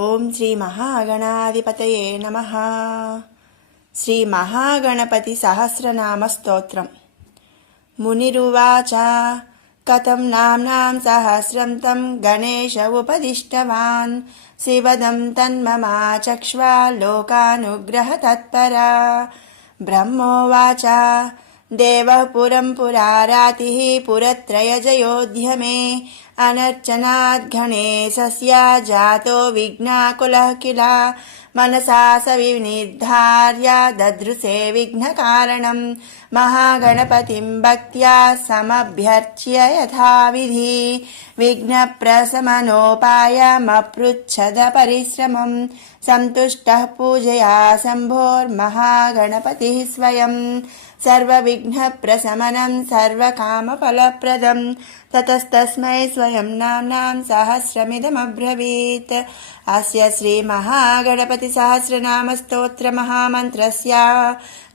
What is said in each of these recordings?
ఓం శ్రీ మహాగణాధిపతయే నమః. శ్రీ మహాగణపతి సహస్రనామ స్తోత్రం. మునిరువాచ కథం నామ్నాం సహస్రం తం గణేశ ఉపదిష్టవాన్ శివదం తన్మమాచక్ష్వా లోకానుగ్రహ తత్పరా. బ్రహ్మోవాచ దేవః పురం పురారాతిః పురత్రయజయోధ్య మే అనర్చనాద్ గణేశస్య జాతో విఘ్నాకులః కిల. మనసా స వినిర్ధార్య దదృశే విఘ్నకారణం మహాగణపతిం భక్త్యా సమభ్యర్చ్య యథావిధి. విఘ్నప్రశమనోపాయమపృచ్ఛద పరిశ్రమం సంతుష్టః పూజయా శంభోర్మహాగణపతిః స్వయం. సర్వవిఘ్నప్రశమనం సర్వకామఫలప్రదం తతస్తస్మై స్వయం నామ్నాం సహస్రమిదమబ్రవీత్. అస్య శ్రీ మహాగణపతి సహస్రనామ స్తోత్ర మహామంత్రస్య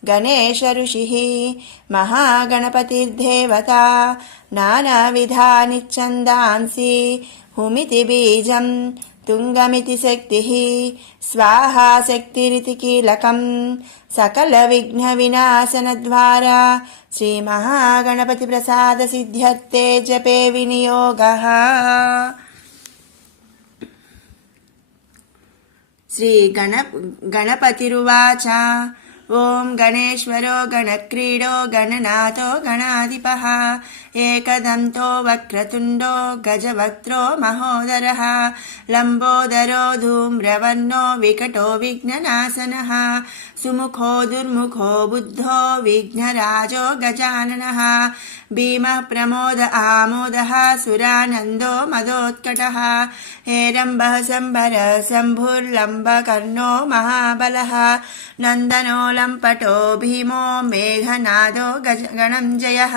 గణేశ ఋషిః మహాగణపతిర్దేవతా నానావిధాని ఛందాంసి. హుమితి బీజం తుంగమితి శక్తిః స్వాహా శక్తిరితి కీలకం. సకల విఘ్న వినాశన ద్వారా శ్రీ మహాగణపతి ప్రసాద సిద్ధ్యర్థే జపే వినియోగః. శ్రీ గణపతిరువాచ ఓం గణేశ్వరో గణక్రీడో గణనాథో గణాధిపః ఏకదంతో వక్రతుండో గజవక్త్రో మహోదరః లంబోదరో ధూమ్రవర్ణో వికటో విఘ్ననాశనః సుముఖో దుర్ముఖో బుద్ధో విఘ్నరాజో గజాననః భీమః ప్రమోద ఆమోదః సురానందో మదోత్కటః హేరంబః శంభర శంభుర్లంబకర్ణో మహాబలః నందనో లంపటో భీమో మేఘనాదో గణంజయః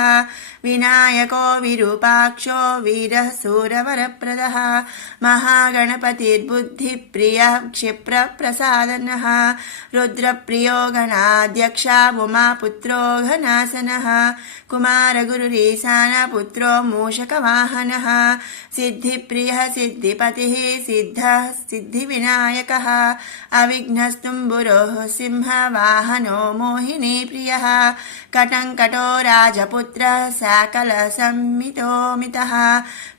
వినాయకో విరూపాక్షో వీరః శూరవరప్రదః మహాగణపతిర్బుద్ధిప్రియః క్షిప్రప్రసాదనః రుద్రప్రియో గణాధ్యక్ష ఉమాపుత్రో ఘనాసనః కుమారగురురీశానపుత్రో మూషకవాహనః సిద్ధిప్రియः సిద్ధిపతిः సిద్ధः సిద్ధివినాయకः అవిఘ్నస్తుంబురో సింహవాహనో మోహినీప్రియः కటంకటో రాజపుత్రः సకల సంమితోమితః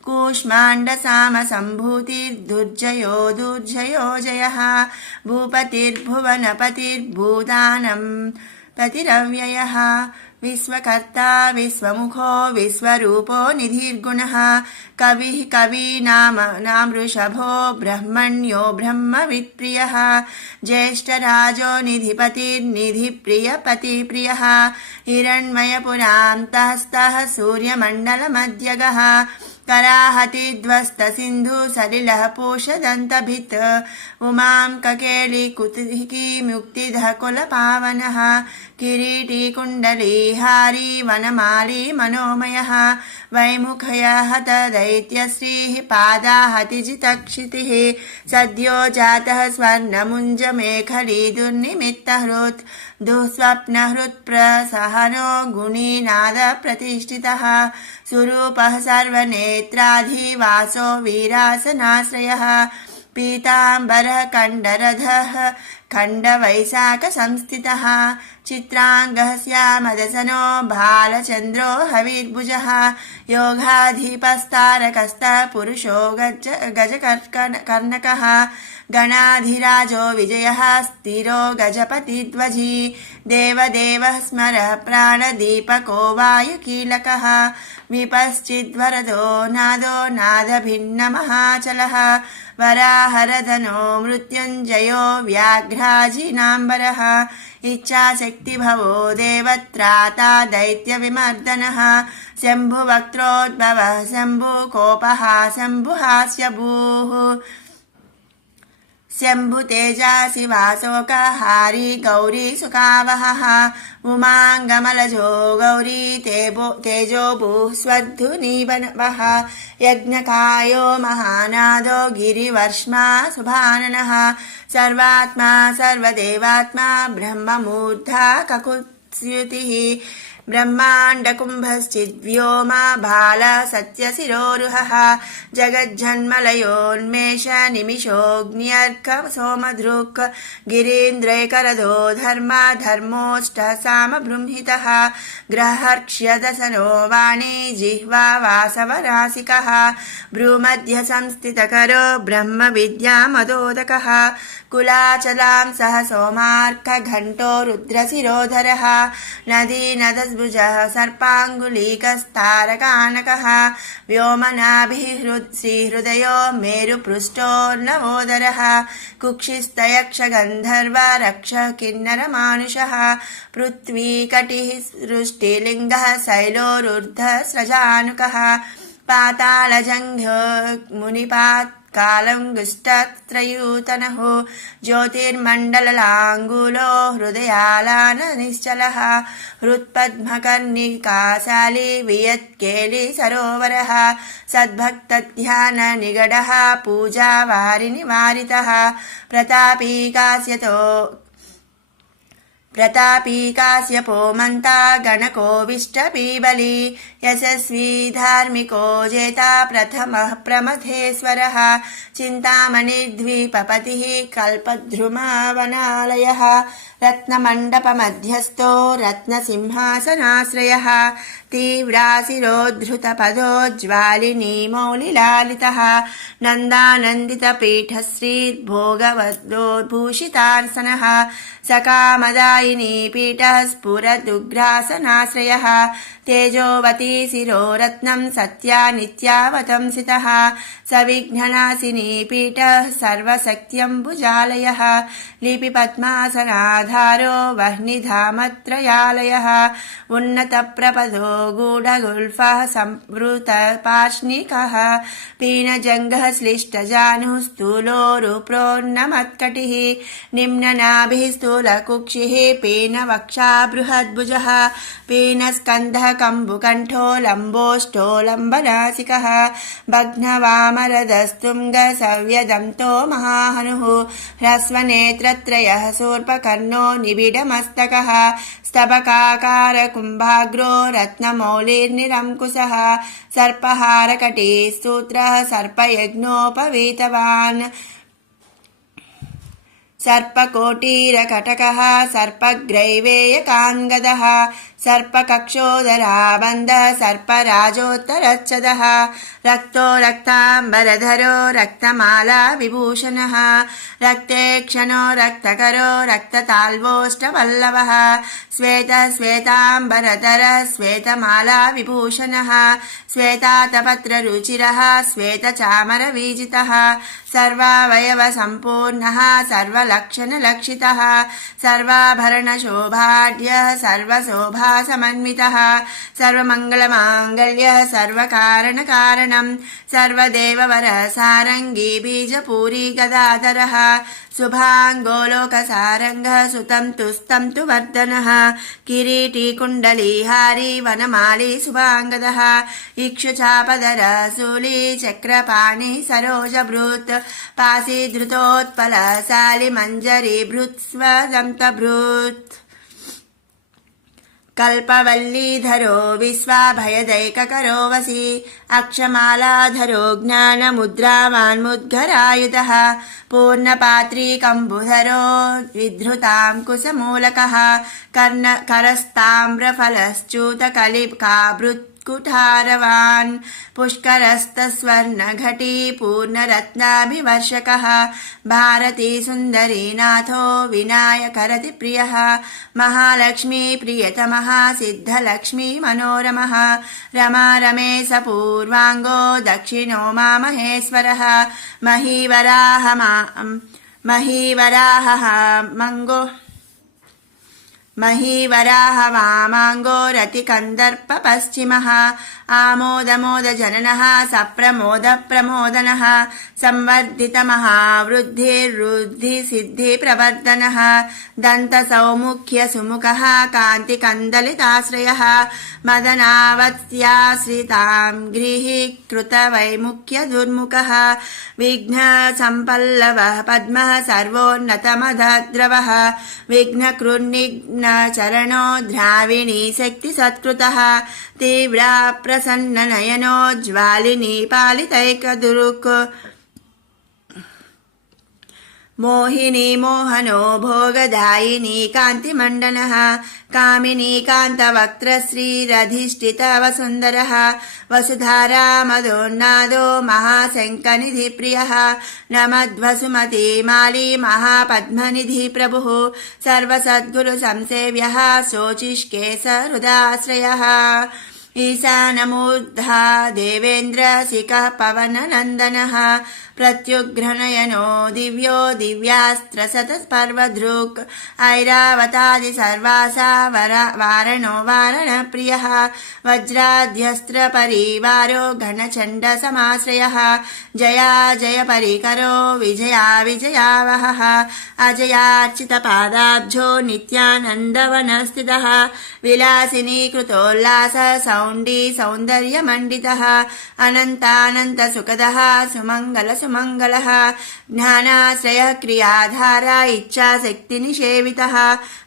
కూష్మాండసామసంభూతిర్దుర్జయో దుర్జయో జయః భూపతిర్భువనపతిర్భూతానం పతిరవ్యయః విశ్వకర్తా విశ్వముఖో విశ్వరూపో నిధిర్గుణః కవిః కవీనాం వృషభో బ్రహ్మణ్యో బ్రహ్మవిత్ప్రియః జ్యేష్ఠరాజో నిధిపతిర్నిధిప్రియపతిప్రియః హిరణ్మయపురాन्तస్థः సూర్యమండలమధ్యగः कराहतिध्वस्त सिन्धु सलिलः पूषदन्तभित् उमां ककेली कुतिकी मुक्तिधः कुलपावनः किरीटी कुण्डली हारी वनमाली मनोमयः वैमुखयः दैत्यश्रीः पादाहतिजितक्षितिः सद्यो जातः स्वर्णमुञ्जमेखली दुर्निमित्तहृत् दुःस्वप्नहृत्प्रसहनो गुणीनादप्रतिष्ठितः सुरूपः सर्वनेत्राधिवासो वीरासनाश्रयः पीताम्बरः कण्डरधः खण्डवैशाखसंस्थितः चित्राङ्गः श्यामदसनो भालचन्द्रो हविर्भुजः योगाधिपस्तारकस्तः पुरुषो गजकर्णकः गणाधिराजो विजयः स्थिरो गजपतिध्वजी देवदेवः स्मरः प्राणदीपको वायुकीलकः विपश्चिद्वरदो नादो नादभिन्नमहाचलः वराहरधनो मृत्युञ्जयो व्याघ्राजिनाम्बरः इच्छाशक्तिभवो देवत्राता दैत्यविमर्दनः शम्भुवक्त्रोद्भवः शम्भुकोपः शम्भुहास्यभूः शम्भुतेजासि वासोकहारी गौरी सुखावहः उमाङ्गमलजो गौरी तेजो भूस्वद्धुनीवनवः यज्ञकायो महानादो गिरिवर्ष्मा सुभाननः सर्वात्मा सर्वदेवात्मा ब्रह्ममूर्धा ककुत्स्युतिः ब्रह्माण्डकुम्भश्चिद्व्योमा भाल सत्यशिरोरुहः जगज्जन्मलयोन्मेष निमिषोऽग्न्यर्क सोमधृक् गिरीन्द्रैकरदो धर्म धर्मोष्ट सामबृंहितः ग्रहर्क्ष्यदसनो वाणी जिह्वा वासवरासिकः भ्रूमध्य संस्थितकरो ब्रह्म विद्यामदोदकः कुलाचलां सह सोमार्कघण्टो रुद्रशिरोधरः नदीनदद्भुजः सर्पाङ्गुलीकस्तारकानकः व्योमनाभिः श्रीहृदयो मेरुपृष्ठोर्नवोदरः कुक्षिस्तयक्षगन्धर्व रक्ष किन्नरमानुषः पृथ्वीकटिः सृष्टिलिङ्गः शैलोरुर्ध्वस्रजानुकः पातालजङ्घ्यो मुनिपात् कालङ्गुष्टत्रयूतनः ज्योतिर्मण्डललाङ्गूलो हृदयालाननिश्चलः हृत्पद्मकर्णिकाशाली वियत्केली सरोवरः सद्भक्तध्याननिगडः पूजावारिनिवारितः प्रतापी काश्यपो मन्ता गणकोविष्टपीबली यशस्वी धार्मिको जेता प्रथमः प्रमथेश्वरः चिन्तामणिद्वीपपतिः कल्पद्रुमवनालयः रत्नमण्डपमध्यस्थो रत्नसिंहासनाश्रयः तीव्राशिरोद्धृतपदोज्ज्वालिनी मौलिलालितः नन्दानन्दितपीठश्रीर्भोगवद्भूषितार्सनः सकामदायिनी पीठः स्फुरदुग्रासनाश्रयः तेजोवती शिरोरत्नं सत्या नित्यावतंसितः सविघ्ननाशिनी पीठः सर्वशक्त्यम्बुजालयः लिपिपद्मासनाधारो वह्निधामत्रयालयः उन्नतप्रपदो गूढगुल्फः संवृतपार्ष्णिकः पीनजङ्घः श्लिष्टजानुः स्थूलोरुप्रोन्नमत्कटिः निम्ननाभिः स्थूलकुक्षिः पीनवक्षा बृहद्भुजः पीनस्कन्धः कम्बुकण्ठो लम्बोष्ठो लम्बनासिकः भग्नवामरदस्तुङ्गसव्यदन्तो महाहनुः ह्रस्वनेत्रत्रयः शूर्पकर्णो निबिडमस्तकः स्तबकाकारकुम्भाग्रो रत्नमौलिर्निरङ्कुशः सर्पहारकटी सूत्रः सर्पयज्ञोपवीतवान् सर्पकोटीरकटकः सर्पग्रैवेयकाङ्गदः सर्पकक्षोदराबन्धः सर्पराजोत्तरच्छदः रक्तो रक्ताम्बरधरो रक्तमाला विभूषणः रक्तेक्षणो रक्तकरो रक्तताल्वोष्टवल्लभः श्वेताम्बरधरः श्वेतमाला विभूषणः श्वेतातपत्ररुचिरः श्वेतचामरवीजितः सर्वावयवसम्पूर्णः सर्वलक्षणलक्षितः सर्वाभरणशोभाढ्यः सर्वशोभासमन्वितः सर्वमङ्गलमाङ्गल्यः सर्वकारणकारणं सर्वदेववरः सारङ्गी बीजपूरी गदाधरः शुभाङ्गोलोकसारङ्गः सुतं तुस्तं तु वर्धनः किरीटी कुण्डलीहारी वनमाली शुभाङ्गदः इक्षुचापदर शूली चक्रपाणि सरोजभृत् पाशीधृतोत्पलशाली मञ्जरी भृत्स्वदन्तभृत् कल्पवल्लीधरो विश्वाभयदैककरो वशी अक्षमालाधरो ज्ञानमुद्रावान्मुद्गरायुधः पूर्णपात्रीकम्बुधरो विधृताङ्कुशमूलकः करस्ताम्रफलश्च्यूतकलिकाभृत् कुठारवान् पुष्करस्तस्वर्णघटी पूर्णरत्नाभिवर्षकः भारती सुन्दरीनाथो विनायकरतिप्रियः महालक्ष्मी प्रियतमः सिद्धलक्ष्मी मनोरमः रमा रमेशपूर्वाङ्गो दक्षिणो मामहेश्वरः महीवराह वामाङ्गो रतिकन्दर्प पश्चिमः आमोदमोदजननः सप्रमोदप्रमोदनः संवर्धितमहावृद्धिर्वृद्धिसिद्धिप्रवर्धनः दन्तसौमुख्यसुमुखः कान्तिकन्दलिताश्रयः मदनावत्याश्रितां गृहीकृतवैमुख्यदुर्मुखः विघ्नसम्पल्लवः पद्मः सर्वोन्नतमधद्रवः विघ्नकृन्निघ्न चरणो द्राविणी शक्तिसत्कृतः तीव्रा प्रसन्ननयनो ज्वालिनी पालितैकदुरुक् मोहिनी मोहनो भोगदायिनी कान्तिमण्डनः कामिनी कान्तवक्त्रश्रीरधिष्ठितवसुन्दरः वसुधारा मदोन्नादो महाशङ्खनिधिप्रियः नमद्वसुमती माली महापद्मनिधि प्रभुः सर्वसद्गुरुसंसेव्यः शोचिष्केशहृदाश्रयः ईशानमूर्धा देवेन्द्रशिखः पवननन्दनः प्रत्युग्रनयनो दिव्यो दिव्यास्त्रशतपर्वधृक् ऐरावतादि सर्वासा वारणो वारणप्रियः वज्राध्यस्त्रपरिवारो घनचण्डसमाश्रयः जया जय परिकरो विजया विजयावहः अजयार्चितपादाब्जो नित्यानन्दवनस्थितः विलासिनी कृतोल्लास सौण्डी सौन्दर्यमण्डितः अनन्तानन्तसुखदः सुमङ्गलः ज्ञानाश्रयः क्रियाधारा इच्छाशक्तिनिषेवितः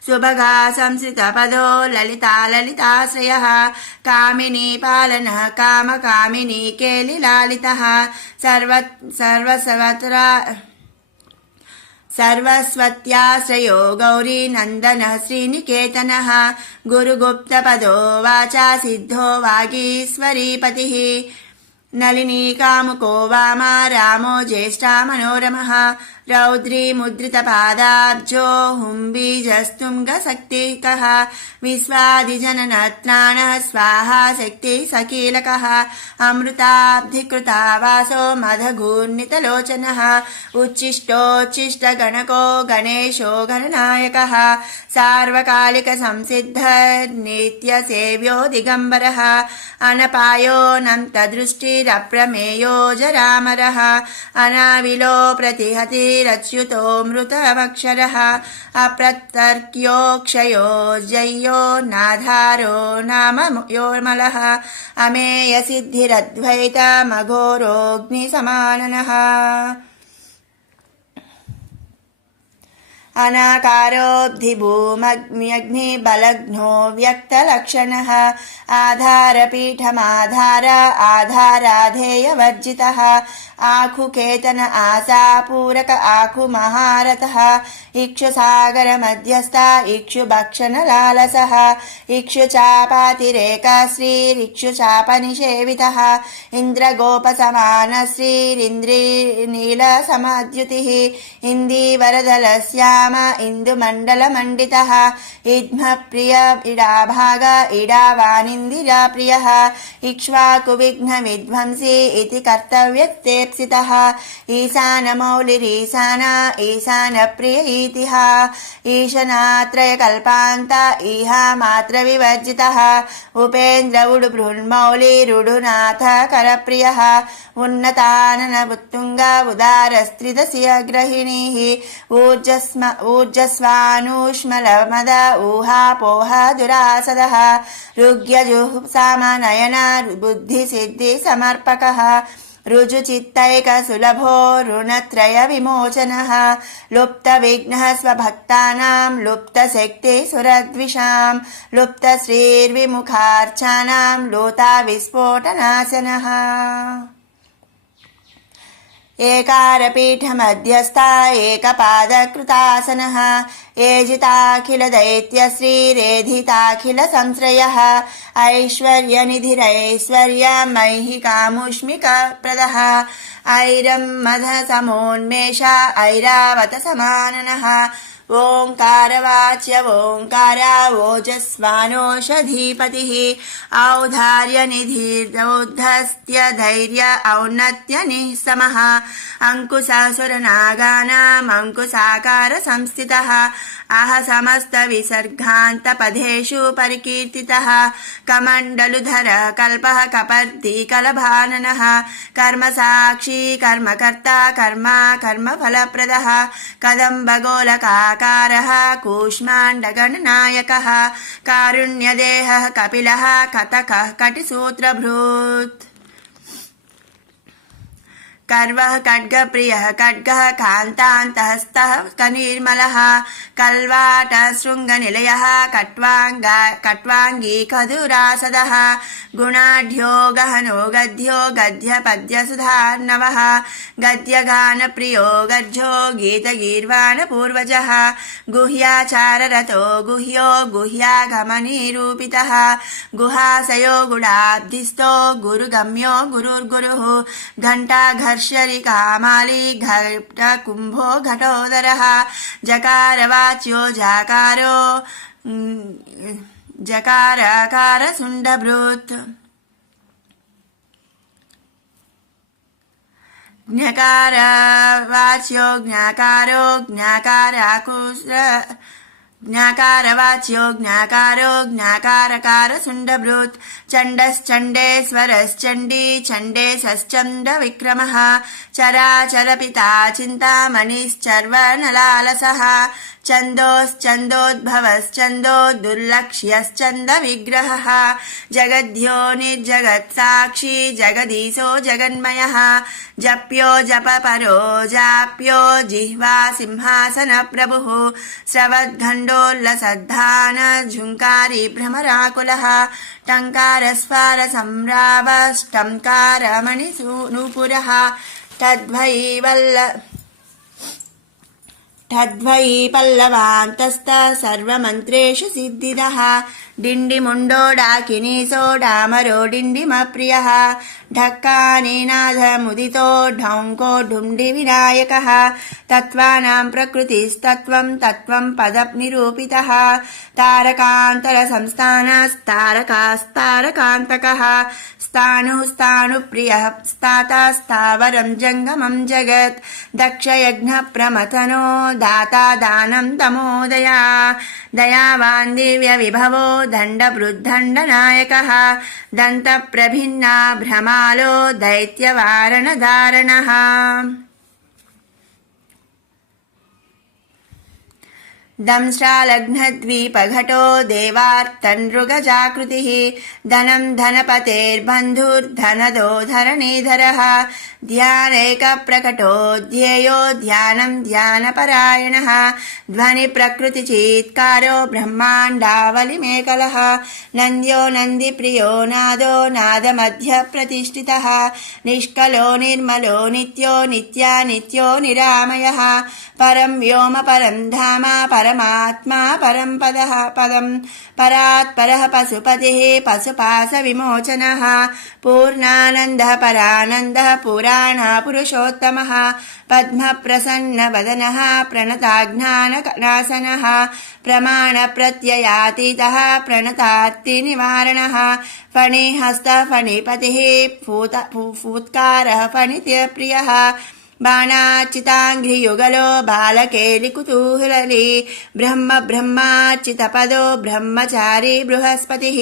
सुभगा संसृतपदो ललिताश्रयः कामिनी पालनः कामकामिनी केलिलालितः सर्वस्वत्याश्रयो गौरीनन्दनः श्रीनिकेतनः गुरुगुप्तपदो वाचा सिद्धो वागीश्वरीपतिः नलिनी कामुको वामा रामो ज्येष्ठा मनोरमः रौद्री मुद्रितपादाब्जो हुम्बीजस्तुङ्गशक्तिकः विश्वादिजननत्राणः स्वाहा शक्तिसकीलकः अमृताब्धिकृता वासो मदघूर्णितलोचनः उच्छिष्टोच्छिष्टगणको गणेशो गणनायकः सार्वकालिकसंसिद्धर्नित्यसेव्यो दिगम्बरः अनपायोऽनन्तदृष्टिरप्रमेयो जरामरः अनाविलो प्रतिहति रच्युतो मृतमक्षरः अप्रतर्क्योक्षयो जय्यो नाधारो नाम योर्मलः अमेयसिद्धिरद्वैतमघोरोऽग्निसमाननः अनाकारोऽब्धिभूमग्न्यग्निबलघ्नो व्यक्तलक्षणः आधाराधेयवर्जितः आखुकेतन आशापूरक आखुमहारथः इक्षुसागरमध्यस्था इक्षुभक्षणलालसः इक्षुचापातिरेकश्रीरिक्षुचापनिषेवितः इन्द्रगोपसमानश्रीरिन्द्रीनीलसमाद्युतिः इन्दीवरदलस्याम इन्दुमण्डलमण्डितः इद्मप्रिय इडाभाग इडावानिन्दिराप्रियः इक्ष्वाकुविघ्नविध्वंसी इति कर्तव्यस्तेप्सितः ईशानमौलिरीशाना ईशानप्रिय इतिः ईशनात्रयकल्पान्त इहामात्रविवर्जितः उपेन्द्र उडुबृन्मौलिरुडुनाथ करप्रियः उन्नताननवुत्तुङ्ग उदारस्त्रिदशीयग्रहिणीः ऊर्जस्वानुष्मलमद ऊहापोह दुरासदः ऋग्यजुःसामनयन बुद्धिसिद्धिसमर्पकः ऋजुचित्तैकसुलभो ऋणत्रयविमोचनः लुप्तविघ्नः स्वभक्तानां लुप्तशक्तिसुरद्विषां लुप्तश्रीर्विमुखार्चानां लोताविस्फोटनाशनः एकारपीठमध्यस्था एकपादकृतासनः एजिताखिलदैत्यश्रीरेधिताखिलसंश्रयः ऐश्वर्यनिधिरैश्वर्यमैहिकामुष्मिकप्रदः ऐरम्मधसमोन्मेष ऐरावतसमाननः ओङ्कारवाच्य ओङ्कार ओजस्वानोषधीपतिः औदार्यनिधिरौद्धस्य धैर्य औन्नत्यनिःसमः अङ्कुशासुरनागानाम् अङ्कुशाकार संस्थितः आह समस्तविसर्गान्तपदेषु परिकीर्तितः कमण्डलुधर कल्पः कपर्दी कलभाननः कर्मसाक्षी कर्मकर्ता कर्मा कर्मफलप्रदः कदम्बगोलकाकारः कूष्माण्डगणनायकः कारुण्यदेहः कपिलः कटकः कटिसूत्रभृत् कर्वः खड्गप्रियः खड्गः कान्तान्तहस्तः कनिर्मलः कल्वाटशृङ्गनिलयः कट्वाङ्गी कदुरासदः गुणाढ्यो गहनो गद्यो गद्यपद्यसुधार्णवः गद्यगानप्रियो गद्यो गीतगीर्वाणपूर्वजः गुह्याचाररतो गुह्यो गुह्यागमनिरूपितः गुहाशयो गुणाब्धिस्थो गुरुगम्यो गुरुर्गुरुः घण्टाघर्षरि कामाली घटकुम्भो घटोदरः जकारवाच्यो जाकारो जकारकारसुण्डभृत् ज्ञकारवाच्यो ज्ञाकारो ज्ञाकारवाच्यो ज्ञाकारो ज्ञाकारकारसुण्डभृत् चण्डश्चण्डेश्वरश्चण्डी चण्डेशश्चण्डविक्रमः चराचरपिता चिन्तामणिश्चर्वणलालसः छन्दोश्चन्दोद्भवश्चन्दो दुर्लक्ष्यश्चन्दविग्रहः जगद्यो निर्जगत्साक्षी जगदीशो जगन्मयः जप्यो जपपरो जाप्यो जिह्वा सिंहासनप्रभुः स्रवद्गण्डोल्लसद्धान झुङ्कारी भ्रमराकुलः टङ्कारस्वरसम्रावष्टङ्कारमणिनूपुरः तद्वै पल्लवान्तस्त सर्वमन्त्रेषु सिद्धिदः डिण्डिमुण्डो डाकिनीसो डामरो डिण्डिमप्रियः ढक्कानीनाथमुदितो ढौङ्को ढुण्डिविनायकः तत्त्वानां प्रकृतिस्तत्त्वं तत्त्वं पदनिरूपितः तारकान्तरसंस्थानस्तारकास्तारकान्तकः स्थाणुप्रियः स्थाता स्थावरं जङ्गमं जगत् दक्षयज्ञप्रमथनो दाता दानं तमोदया दयावान् दिव्यविभवो दण्डभृद्दण्डनायकः दन्तप्रभिन्ना भ्रमालो दैत्यवारणधारणः दंश्रालग्नद्वीपघटो देवार्तनृगजाकृतिः धनं धनपतेर्बन्धुर्धनदो धरणीधरः ध्यानैकप्रकटो ध्येयो ध्यानं ध्यानपरायणः ध्वनिप्रकृतिचीत्कारो ब्रह्माण्डावलिमेकलः नन्द्यो नन्दिप्रियो नादो नादमध्यप्रतिष्ठितः निष्कलो निर्मलो नित्यो नित्यानित्यो निरामयः परं व्योम परं धाम परमात्मा परं पदं परात्परः पशुपतिः पशुपाशविमोचनः पूर्णानन्दः परानन्दः पुराणपुरुषोत्तमः पद्मप्रसन्नवदनः प्रणताज्ञाननाशनः प्रमाणप्रत्ययातीतः प्रणतार्तिनिवारणः फणिहस्तः फणिपतिः फूत्कारः फणिप्रियः बाणार्चिताङ्घ्रियुगलो बालकेलिकुतूहली ब्रह्मार्चितपदो ब्रह्मचारी बृहस्पतिः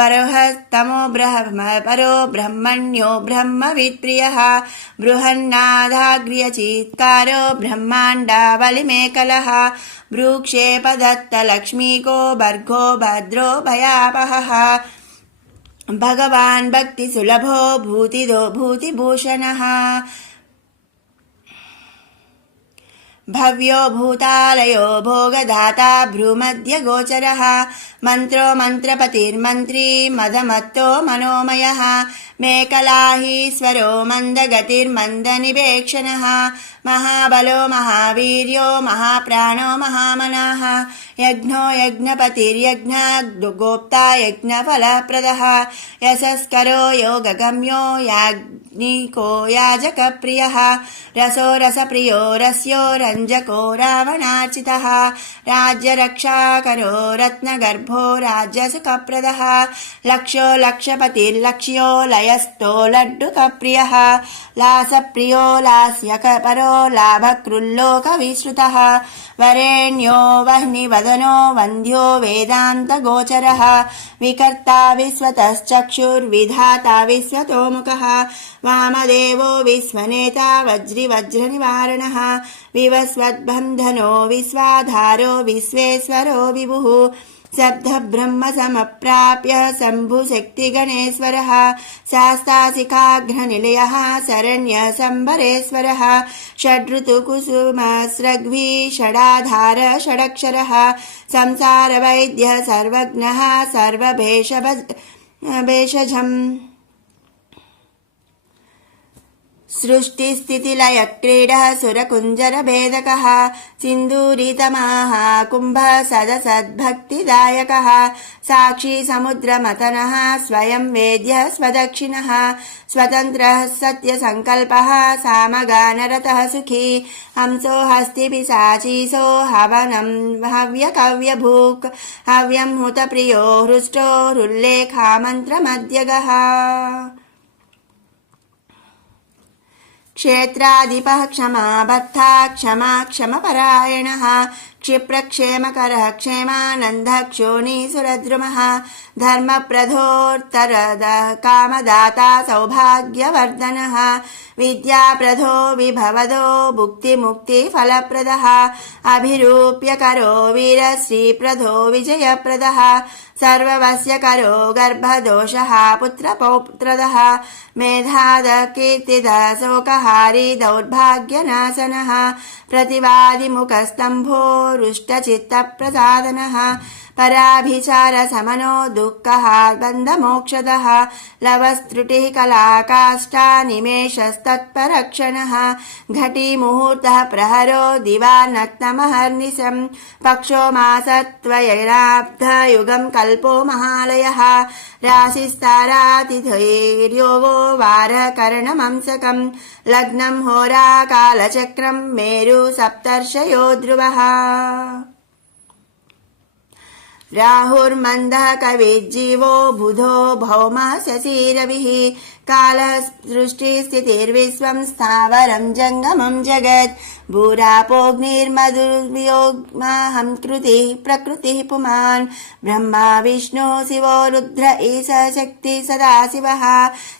बृहस्तमो परो ब्रह्मण्यो ब्रह्मवित्प्रियः बृहन्नादाग्र्यचीत्कारो ब्रह्माण्डावलिमेकलः भ्रूक्षेपदत्तलक्ष्मीको भर्गो भद्रो भयापहः भगवान् भक्तिसुलभो भूतिदो भूतिभूषणः भव्यो भूतालयो भोगदाता भ्रूमध्यगोचरः मन्त्रो मन्त्रपतिर्मन्त्री मदमत्तो मनोमयः मेकलाहीश्वरो मन्दगतिर्मन्दनिवेक्षणः महाबलो महावीर्यो महाप्राणो महामनः यज्ञो यज्ञपतिर्यज्ञगोप्ता यज्ञफलप्रदः यशस्करो योगगम्यो याज्ञिको याजकप्रियः रसो रसप्रियो रस्यो रञ्जको रावणार्चितः राज्यरक्षाकरो रत्नगर्भो राज्यसुखप्रदः लक्ष्यो लक्षपतिर्लक्ष्यो लयस्थो लड्डुकप्रियः लासप्रियो लास्यकपरो लाभकृल्लोकविश्रुतः वरेण्यो वह्निवदनो वन्द्यो वेदान्तगोचरः विकर्ता विश्वतश्चक्षुर्विधाता विश्वतोमुखः वामदेवो विश्वनेता वज्रिवज्रनिवारणः विवस्वद्बन्धनो विश्वाधारो विश्वेश्वरो विभुः शब्दब्रह्म समप्राप्य शम्भुशक्तिगणेश्वरः शास्ताशिखाग्रनिलयः शरण्यशम्बरेश्वरः षड्ऋतुकुसुमस्रग्वी षडाधार षडक्षरः संसारवैद्यः सर्वज्ञः सर्वभेषजम् सृष्टिस्थितिलयक्रीडः सुरकुञ्जरभेदकः सिन्दूरितमाः कुम्भः सदसद्भक्तिदायकः साक्षी समुद्रमथनः स्वयं वेद्यः स्वदक्षिणः स्वतन्त्रः सत्यसङ्कल्पः सामगानरतः सुखी हंसो हस्तिपिशाचीसो हवनं हव्यकव्यभूक् हव्यं हुतप्रियो हृष्टो हृल्लेखामन्त्रमध्यगः क्षेत्राधिपः क्षमा भर्ता क्षमा क्षमपरायणः क्षिप्रक्षेमकरः क्षेमानन्दः क्षोणीसुरद्रुमः धर्मप्रधोत्तरदः कामदाता सौभाग्यवर्धनः विद्याप्रधो विभवदो भुक्तिमुक्तिफलप्रदः अभिरूप्यकरो वीरश्रीप्रधो विजयप्रदः सर्ववश्यकरो गर्भदोषः पुत्रपौत्रदः मेधादकीर्तिदः शोकहारी दौर्भाग्यनाशनः प्रतिवादिमुखस्तम्भो रुष्टचित्तप्रसादनः पराभिचारशमनो दुःखः बन्धमोक्षदः लवस्त्रुटिः कलाकाष्ठा निमेषस्तत्परक्षणः घटीमुहूर्तः प्रहरो दिवा नक्तमहर्निशम् पक्षो मासत्वयैराब्धयुगं कल्पो महालयः राशिस्तारातिथैर्योगो वारः करणमंसकम् लग्नं होराकालचक्रं मेरु सप्तर्षयो ध्रुवः राहुर्मन्दः कविज्जीवो बुधो भौमः शशिरविः कालः सृष्टिस्थितिर्विश्वं स्थावरं जङ्गमं जगत् भूरापोऽग्निर्मधुर्वियोगमाहं कृतिः प्रकृतिः पुमान् ब्रह्मा विष्णु शिवो रुद्र ईश शक्ति सदाशिवः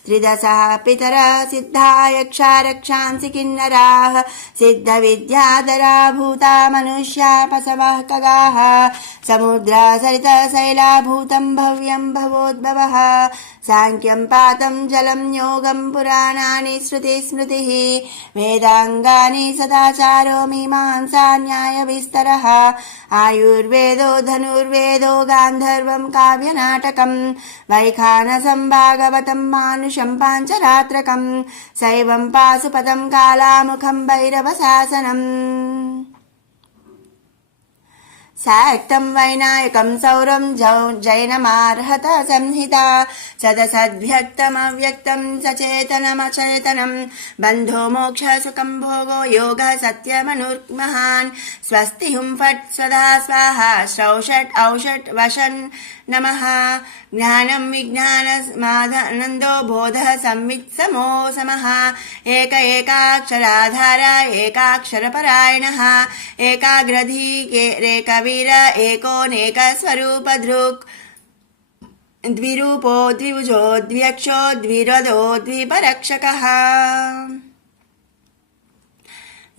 त्रिदशः पितरः सिद्धा यक्षा रक्षांसि किन्नराः सिद्धविद्याधरा भूता मनुष्या पशवः खगाः समुद्रा सरितः शैलाभूतं भव्यं भवोद्भवः साङ्ख्यं पातं जलं योगं पुराणानि श्रुतिस्मृतिः वेदाङ्गानि सदाचारो मीमांसा न्यायविस्तरः आयुर्वेदो धनुर्वेदो गान्धर्वं काव्यनाटकं वैखानसं भागवतं मानुषं पाञ्चरात्रकं शैवं पाशुपतं कालामुखं भैरवशासनम् साक्तं वैनायकं सौरं जैनमार्हत संहिता सदसद्व्यक्तमव्यक्तं सचेतनमचेतनं बन्धो मोक्ष सुखं भोगो योगः सत्यमनुर्महान् स्वस्ति हुं फट् स्वधा स्वाहा श्रौषट् औषट् वशन् नमः ज्ञानं विज्ञानमानन्दो बोधः संवित् समो समः एक एकाक्षराधार एकाक्षरपरायणः एकाग्रधीरेकवीर एकोनेक स्वरूपधृक् द्विरूपो द्विभुजो द्व्यक्षो द्विरदो द्विपरक्षकः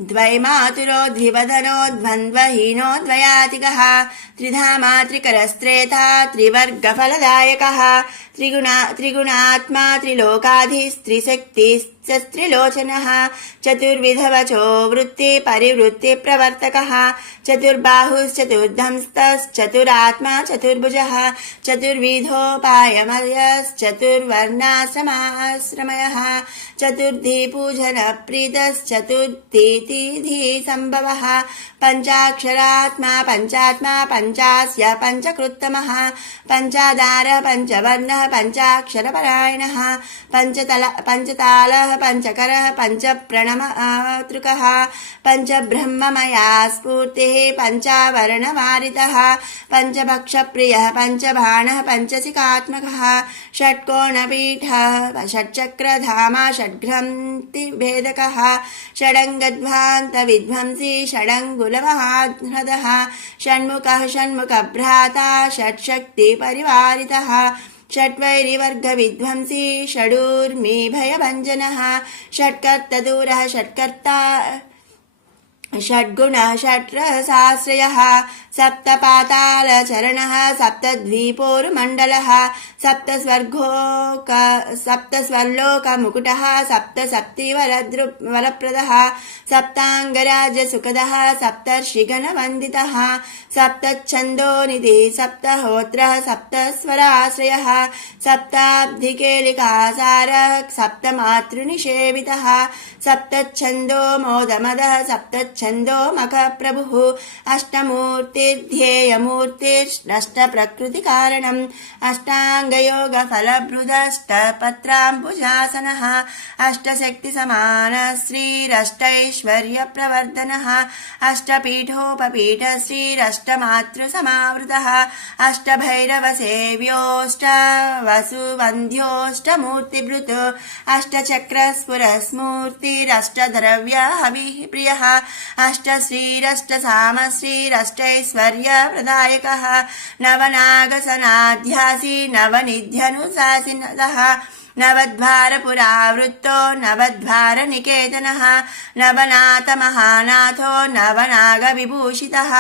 द्वैमातुरो द्विवदनो द्वन्द्वहीनो द्वयातिगः त्रिधामा त्रिकरस्त्रेता त्रिवर्गफलदायकः त्रिगुणात्मा त्रिलोकाधिस्त्रिशक्तिस्त्रिलोचनः चतुर्विधवचो वृत्ति परिवृत्ति प्रवर्तकः चतुर्बाहुश्चतुर्धंस्तश्चतुरात्मा चतुर्भुजः चतुर्विधोपायमयश्चतुर्वर्णाश्रमः चतुर्धिपूजनप्रीतश्चतुर्थितिधि सम्भवः पञ्चाक्षरात्मा पञ्चात्मा पञ्चास्य पञ्चकृत्तमः पञ्चाधारः पञ्चवर्णः पञ्चाक्षरपरायणः पञ्चतालः पञ्चकरः पञ्चप्रणमातृकः पञ्चब्रह्ममया स्फूर्तिः पञ्चावरणवारितः पञ्चभक्षप्रियः पञ्चबाणः पञ्चशिखात्मकः षट्कोणपीठः षट्चक्रधामा षड्ग्रन्थिभेदकः षडङ्गध्वान्तविध्वंसी षडङ्गुलमहाह्रदः षण्मुखः षण्मुखभ्राता षट्शक्तिपरिवारितः षट्वैरिवर्गविध्वंसी षडूर्मिभयभञ्जनः षट्कर्तदूरः षट्कर्ता षड्गुणः षट्रसाश्रयः सप्तपातालचरणः सप्तद्वीपोरुमण्डलः सप्तस्वर्लोकमुकुटः सप्तसप्तिवरप्रदः सप्ताङ्गराजसुखदः सप्तर्षिगणवन्दितः सप्तच्छन्दोनिधिः सप्तहोत्रः सप्तस्वराश्रयः सप्ताब्धिकेलिकासारः सप्तमातृनिषेवितः सप्तच्छन्दो मोदमदः सप्तच्छन्दो मखप्रभुः अष्टमूर्तिर्ध्येयमूर्तिरष्टप्रकृतिकारणम् अष्टाङ्गयोगफलभृदष्टपत्राम्बुजासनः अष्टशक्तिसमानः श्रीरष्टैश्वर्यप्रवर्धनः अष्टपीठोपपीठ श्रीरष्टमातृसमावृतः अष्टभैरवसेव्योऽष्टवसुवन्ध्योऽष्टमूर्तिभृत् अष्टचक्रस्फुरस्मूर्तिरष्टद्रव्यहविः अष्टश्रीरष्टसाम श्रीरष्टैश्वर्यप्रदायकः नवनागसनाध्यासी नवनिध्यनुशासिनः नवद्वारपुरावृत्तो नवद्वारनिकेतनः नवनाथमहानाथो नवनागविभूषितः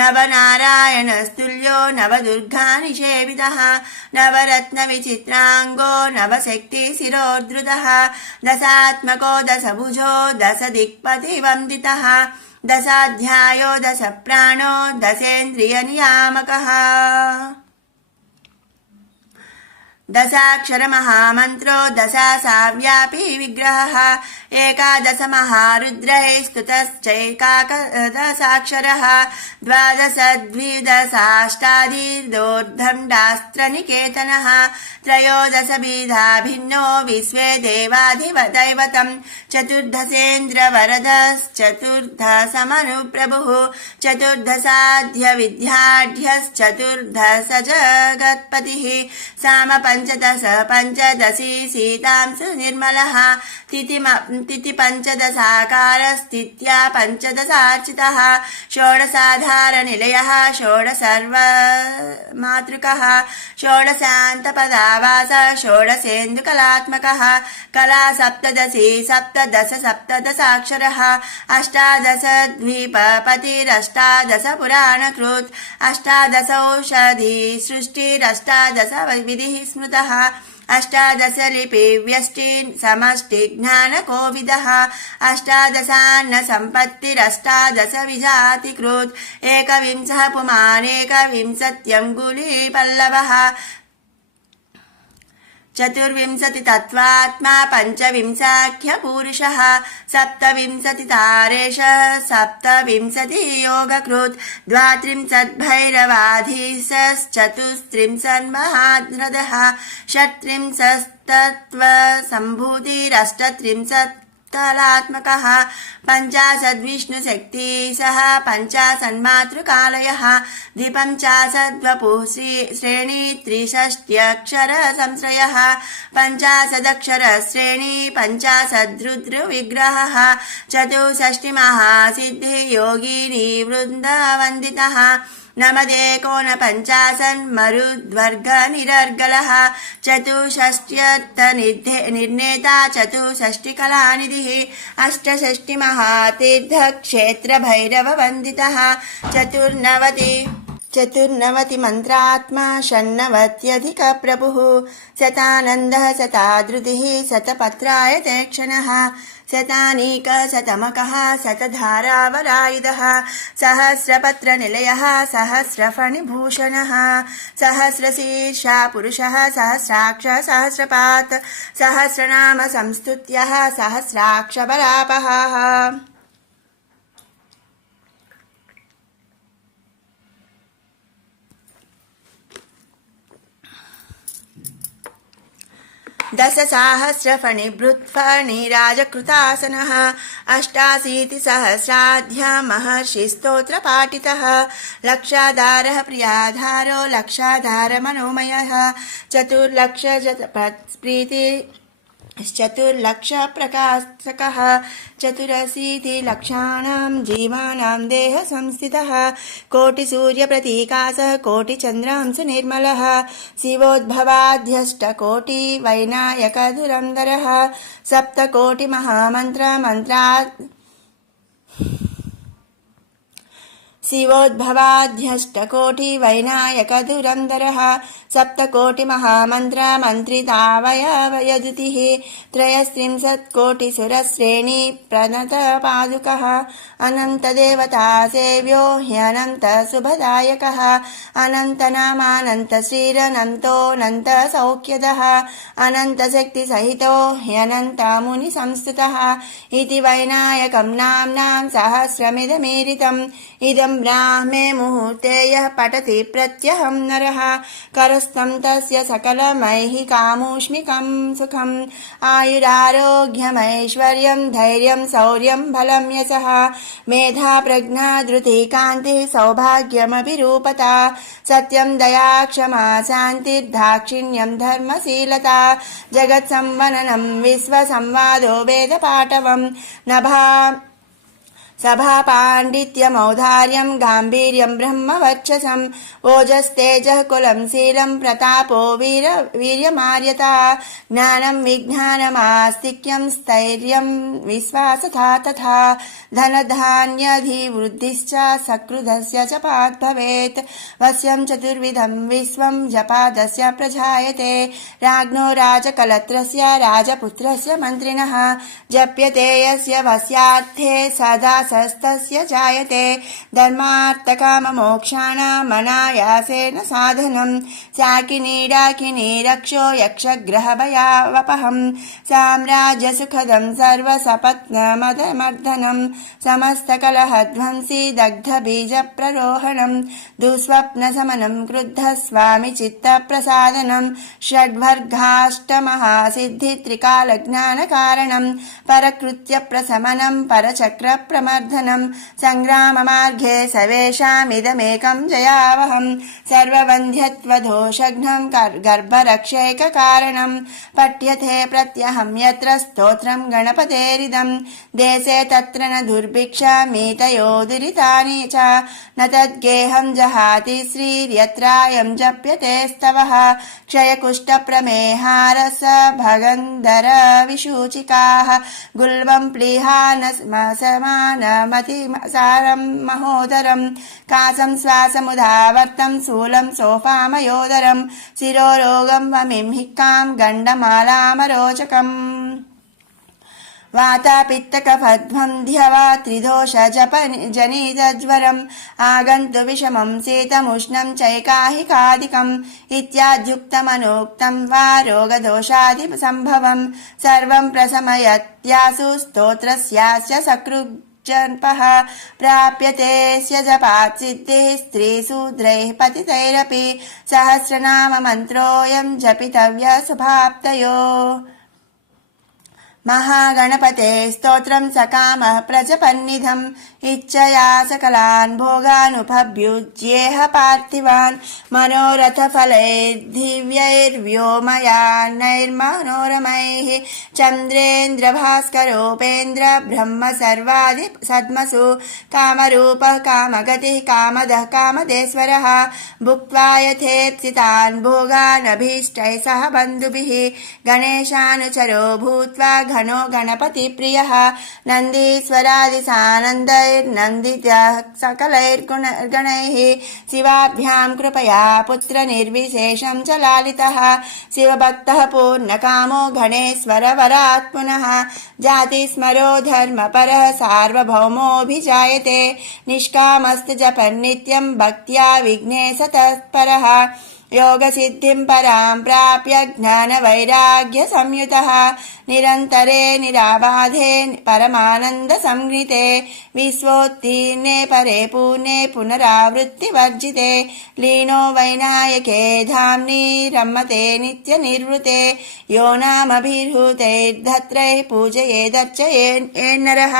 नवनारायणस्तुल्यो नवदुर्गानिषेवितः नवरत्नविचित्राङ्गो नवशक्तिशिरोद्धृतः दशात्मको दशभुजो दशदिक्पतिवन्दितः दशाध्यायो दशप्राणो दशेन्द्रियनियामकः दशाक्षरमहामन्त्रो दशासाव्यापी विग्रहः एकादशमहारुद्रैः स्तुतश्चैकादशाक्षरः द्वादशद्विदशाष्टाधिर्दोर्धण्डास्त्रनिकेतनः त्रयोदशभिधा भिन्नो विश्वे देवाधिदैवतम् चतुर्दशेन्द्रवरदश्चतुर्दशमनुप्रभुः चतुर्दशाद्यविद्याढ्यश्चतुर्दशजगत्पतिः सामपञ्चदश पञ्चदशी सीतांशु निर्मलः तिथिपञ्चदशाकारस्थित्या पञ्चदशार्चितः षोडशाधारनिलयः षोडशर्वमातृकः षोडशान्तपदावास षोडशेन्दुकलात्मकः कला सप्तदशी सप्तदश सप्तदशाक्षरः अष्टादशद्वीपपतिरष्टादशपुराणकृत् अष्टादशौषधी सृष्टिरष्टादशविधिः स्मृतः अष्टादशलिपिव्यष्टि समष्टिज्ञानकोविदः अष्टादशान्नसम्पत्तिरष्टादशविजातिकृत् एकविंशः पुमानेकविंशत्यङ्गुलीपल्लवः चतुर्विंशतितत्त्वात्मा पञ्चविंशाख्यपूरुषः सप्तविंशतितारेषः सप्तविंशतियोगकृत् द्वात्रिंशद्भैरवाधीशश्चतुस्त्रिंशन्महारथः षट्त्रिंशत्तत्त्वसम्भूतिरष्टत्रिंशत् कलात्मकः पञ्चाशद्विष्णुशक्तिशः पञ्चाशन्मातृकालयः द्विपञ्चाशद्वपुः श्रेणी त्रिषष्ट्यक्षरसंश्रयः पञ्चाशदक्षरश्रेणी पञ्चाशद्रुद्रविग्रहः चतुष्षष्टिमहासिद्धिः योगिनी वृन्दवन्दितः नमदेकोनपञ्चाशन्मरुद्वर्गनिरर्गलः चतुष्षष्ट्यर्थनिर्णेता चतुष्षष्टिकलानिधिः अष्टषष्टिमहातीर्थक्षेत्रभैरववन्दितः चतुर्नवतिमन्त्रात्मा षण्णवत्यधिकप्रभुः शतानन्दः शताद्रुतिः शतपत्रायतेक्षणः शतानीकशतमकः शतधारावरायुधः सहस्रपत्रनिलयः सहस्रफणिभूषणः सहस्रशीर्षा पुरुषः सहस्राक्ष सहस्रपात् सहस्रनाम संस्तुत्यः सहस्राक्षबलापः दशसाहस्रफणिभृत्फणिराजकृतासनः अष्टाशीतिसहस्राध्या महर्षिस्तोत्रपाठितः लक्षाधारः प्रियाधारो लक्षाधारमनोमयः चतुर्लक्षप्रीति चतुर्लक्षप्रकाशकः चतुरशीतिलक्षाणां जीवानां देहसंस्थितः कोटिसूर्यप्रतीकासः कोटिचन्द्रांशुनिर्मलः शिवोद्भवाध्यष्टकोटिवैनायकधुरन्धरः सप्तकोटिमहामन्त्रमन्त्रात् शिवोद्भवाध्यष्टकोटिवैनायकधुरन्धरः सप्तकोटिमहामन्त्रमन्त्रितावयवयदुतिः त्रयस्त्रिंशत्कोटिसुरश्रेणी प्रणतपादुकः अनन्तदेवतासेव्यो ह्यनन्तशुभदायकः अनन्तनामानन्तश्रीरनन्तोऽनन्तसौख्यदः अनन्तशक्तिसहितो ह्यनन्तमुनिसंस्तुतः इति वैनायकं नाम्नां सहस्रमिदमीरितम् इदं ब्राह्मे मुहूर्ते यः पठति प्रत्यहं नरः करस्तं तस्य सकलमैहिकामूष्मिकं सुखम् आयुरारोग्यमैश्वर्यं धैर्यं शौर्यं बलं यशः मेधा प्रज्ञा धृतिः कान्तिः सौभाग्यमभिरूपता सत्यं दया क्षमा शान्तिर्दाक्षिण्यं धर्मशीलता जगत्संवननं विश्वसंवादो वेदपाटवं नभा सभापाण्डित्यमौदार्यं गाम्भीर्यं ब्रह्मवर्चसं ओजस्तेजः कुलं शीलं प्रतापो वीर्यमार्यता ज्ञानं विज्ञानमास्तिक्यं स्थैर्यं विश्वासथा तथा धनधान्याधिवृद्धिश्च सकृदस्य जपात् भवेत् वश्यं चतुर्विधं विश्वं जपादस्य प्रजायते राज्ञो राजकलत्रस्य राजपुत्रस्य मन्त्रिणः जप्यते यस्य वस्यार्थे सदा सस्तस्य जायते धर्मार्थकाममोक्षाणामनायासेन साधनं शाकिनी डाकिनी रक्षो यक्षग्रहभयावपहं साम्राज्यसुखदं सर्वसपत्नमदमर्दनं समस्तकलहध्वंसी दग्धबीजप्ररोहणं दुःस्वप्नशमनं क्रुद्धस्वामिचित्तप्रसादनं षड्वर्गाष्टमहासिद्धित्रिकालज्ञानकारणं परकृत्यप्रशमनं परचक्रप्रमर्दनं सङ्ग्राममार्गे सर्वेषामिदमेकं जयावहं सर्ववन्ध्यत्वदोषघ्नं गर्भरक्षैककारणं पठ्यते प्रत्यहं यत्र स्तोत्रं गणपतेरिदं देशे तत्र न दुर्भिक्षामीतयोदुरितानि च न तद्गेहं जहाति श्रीर्यत्रायं जप्यते स्तवः क्षयकुष्ठप्रमेहारस भगन्धरविसूचिकाः गुल्बं प्लीहानसमानमतिसारं महोदरं कासं श्वासमुदावर्तं शूलं सोपामयोदरं शिरोरोगं वमिंहिकां गण्डमालामरोचकम् वातापित्तकफध्वं ध्यवा त्रिदोषजनितज्वरम् आगन्तु विषमं शीतमुष्णं चैकाहिकादिकम् इत्याद्युक्तमनोक्तं वा रोगदोषादिसम्भवं सर्वं प्रशमयत्यासु स्तोत्रस्यास्य सकृज्जन्पः प्राप्यते स्य जपात् सिद्धिः स्त्रीशूद्रैः पतितैरपि सहस्रनाममन्त्रोऽयं जपितव्यः शुभाप्तयो महागणपते स्तोत्रं सकामः प्रजपन्निधम् इच्छया सकलान् भोगानुपभ्युज्येह पार्थिवान् मनोरथफलैर्दिव्यैर्व्योमयानैर्मनोरमैः चन्द्रेन्द्रभास्करोपेन्द्र ब्रह्म सर्वादि सद्मसु कामरूपः कामगतिः कामदः कामदेश्वरः भुक्त्वा यथेप्सितान् भोगानभीष्टैः सह बन्धुभिः गणेशानुचरो भूत्वा घनो गणपति प्रियः नन्दीश्वरादिसानन्दैर्नन्दितः सकलैर्गणैः शिवाभ्यां कृपया पुत्र निर्विशेषं च लालितः शिवभक्तः पूर्णकामो गणेश्वर वरात् पुनः जातिस्मरो धर्मपरः सार्वभौमोऽभिजायते निष्कामस्तु जपन्नित्यं भक्त्या विघ्नेश तत्परः योगसिद्धिं परां प्राप्य ज्ञानवैराग्यसंयुतः निरन्तरे निराबाधे परमानन्दसंज्ञिते विश्वोत्तीर्णे परे पूर्णे पुनरावृत्तिवर्जिते लीनो वैनायके धाम्नि रमते नित्यनिर्वृते यो नामभिहृतैर्धत्रैः पूजयेदर्चयेन्नरः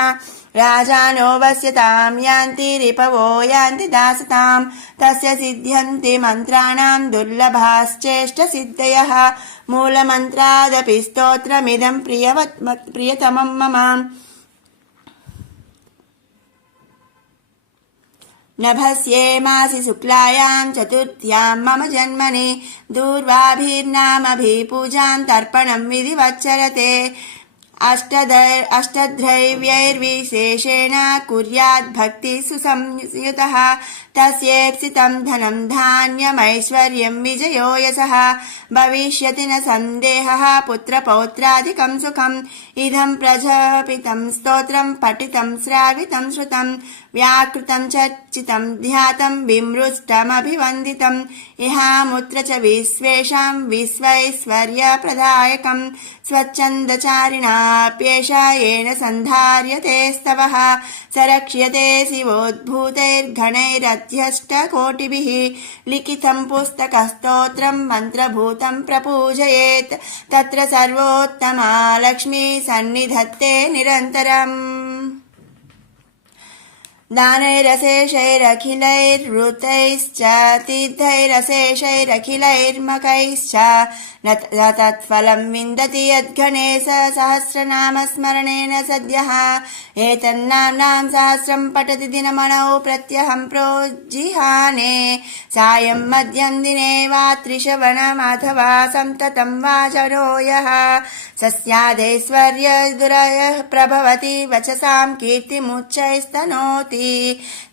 राजानो वस्यतां यान्ति रिपवो यान्ति दासतां तस्य सिद्ध्यन्ति मन्त्राणां दुर्लभाश्चेष्टसिद्धयः मूलमन्त्रादपि स्तोत्रमिदं प्रियतमं मम नभस्ये मासि शुक्लायां चतुर्थ्यां मम जन्मनि दूर्वाभिर्नामभिपूजां तर्पणं विधिवच्चरते अष्टध्रैव्यैर्विशेषेण कुर्याद् भक्ति सुसंयुतः तस्येप्सितं धनं धान्यमैश्वर्यं विजयो यशः भविष्यति न सन्देहः पुत्रपौत्रादिकं सुखम् इदं प्रजापितं स्तोत्रं पठितं श्रावितं श्रुतं व्याकृतं चर्चितं ध्यातं विमृष्टमभिवन्दितम् इहामुत्र च विश्वेषां विश्वैश्वर्यप्रदायकं स्वच्छन्दचारिणाप्येष येन सन्धार्यते स्तवः स रक्ष्यते शिवोद्भूतैर्गणैरध्यष्टकोटिभिः लिखितं पुस्तकस्तोत्रं मन्त्रभूतं प्रपूजयेत् तत्र सर्वोत्तमा लक्ष्मी सन्निधत्ते निरन्तरम् दानैरशेषैरखिलैर्वृतैश्च तीर्थैरशेषैरखिलैर्मकैश्च न तत्फलं विन्दति यद्गणेश सहस्रनाम स्मरणेन सद्यः एतन्नाम्नां सहस्रं पठति दिनमणौ प्रत्यहं प्रोज्जिहाने सायं मध्यं दिने वा त्रिश्रवणमथवा सन्ततं वा जरो यः सस्यादैश्वर्यदुरयः प्रभवति वचसां कीर्तिमुच्चैस्तनोति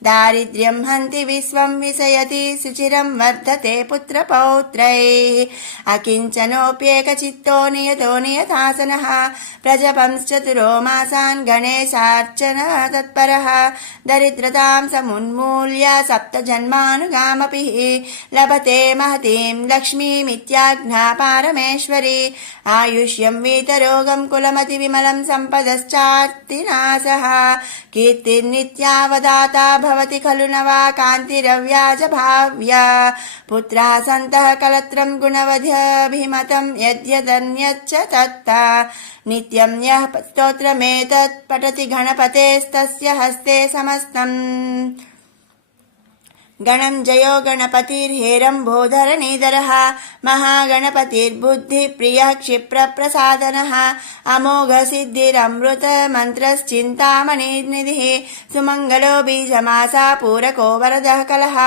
दारिद्र्यं हन्ति विश्वं विषयति सुचिरं वर्धते पुत्रपौत्रैः अकिञ्चनोऽप्येकचित्तो नियतो नियतासनः प्रजपंश्चतुरो मासान् गणेशार्चन तत्परः दरिद्रतां समुन्मूल्य सप्तजन्मानुगामपि लभते महतीं लक्ष्मीमित्याज्ञा पारमेश्वरी आयुष्यं वीतरोगं कुलमतिविमलं सम्पदश्चार्तिनाशः कीर्तिर्नित्यावदाता भवति खलु न वा कान्तिरव्याजभाव्या पुत्राः सन्तः कलत्रं गुणवध्यभिमतं यद्यदन्यच्च तत्ता नित्यं यः स्तोत्रमेतत् पठति गणपतेस्तस्य हस्ते समस्तम् गणं जयो गणपतिर्हेरम्बोधरनीधरः महागणपतिर्बुद्धिप्रियः क्षिप्रप्रसादनः अमोघसिद्धिरमृतमन्त्रश्चिन्तामणिनिधिः सुमङ्गलो बीजमासा पूरको वरदः कलः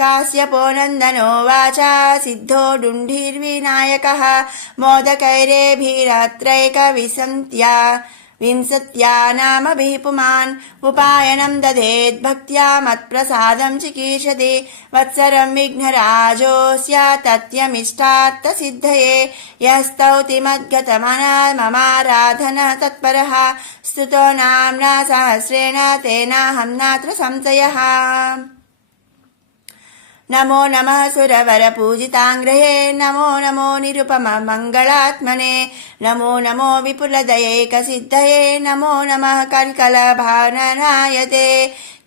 काश्यपो नन्दनो वाचा सिद्धो डुण्ढिर्विनायकः मोदकैरेभिरत्रैकविंशत्या नामभिः पुमान् उपायनं दधेत् भक्त्या मत्प्रसादं चिकीर्षति वत्सरं विघ्नराजोऽस्य तत्यमिष्टार्थसिद्धये यः स्तौति मद्गतमनाममाराधनः तत्परः स्तुतो नाम्ना सहस्रेण तेनाहं नात्र संशयः नमो नमः सुरवरपूजिताङ्ग्रहे नमो नमो निरुपममङ्गलात्मने नमो नमो विपुलदयैकसिद्धये नमो नमः कल्कलभाननायते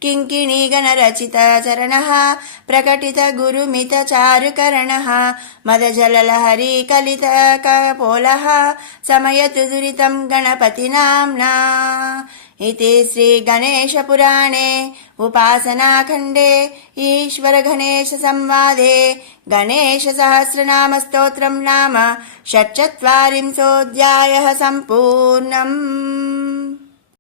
किङ्किणी गणरचितचरणः प्रकटितगुरुमितचारुकरणः मदजललहरी कलितकपोलः समयतु दुरितं गणपतिनाम्ना इति श्रीगणेशपुराणे उपासनाखण्डे ईश्वरगणेशसंवादे गणेशसहस्रनामस्तोत्रं नाम 44 सम्पूर्णम्।